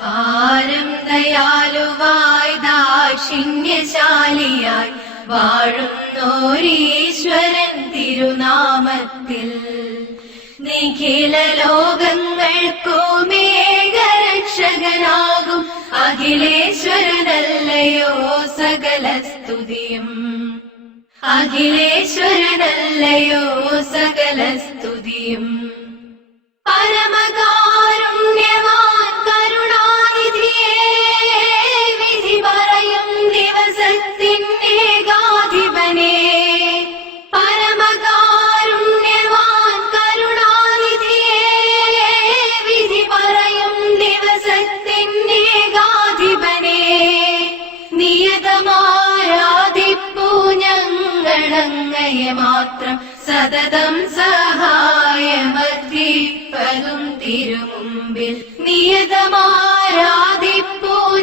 പാരം ദയാലുവായി ദാക്ഷിണ്യശാലിയായി വാഴുന്നോരീശ്വരൻ തിരുനാമത്തിൽ നിഖില ലോകങ്ങൾക്കുമേകരക്ഷകനാകും അഖിലേശ്വരനല്ലയോ സകല സ്തുതിയും. അഖിലേശ്വരനല്ലയോ സകല സ്തുതിയും. പരമകാരുണ്യവാൻ കരുണാനിധിയേ, വിധി പറയും ദിവസത്തിനേകാധിപനേ. പരമകാരുണ്യവാൻ കരുണാനിധിയേ, വിധി പറയും ദിവസത്തിനേകാധിപനേ. നിയതമാരാധിപ്പൂ ഞങ്ങളങ്ങയെ മാത്രം, സതതം സഹായമർദ്ദിപ്പതും തിരുമുമ്പിൽ. നിയതമാരാധിപ്പൂ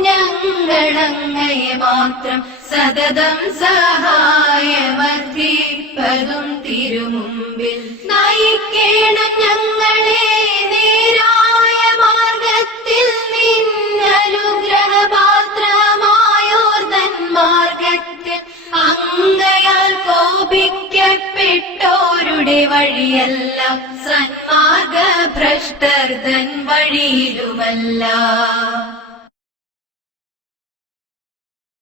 ഞങ്ങളങ്ങയെ മാത്രം, സതതം സഹായമർദ്ദിപ്പതും തിരുമുമ്പിൽ. നയിക്കേണം ഞങ്ങളെ നേരായ മാർഗത്തിൽ, നിന്നനുഗ്രഹപാത്രമായോർതൻ മാർഗത്തിൽ. അങ്ങയാൽ കോപിക്കപ്പെട്ടോരുടെ വഴിയല്ല, സന്മാർഗ ഭ്രഷ്ടർതൻ വഴിയിലുമല്ല.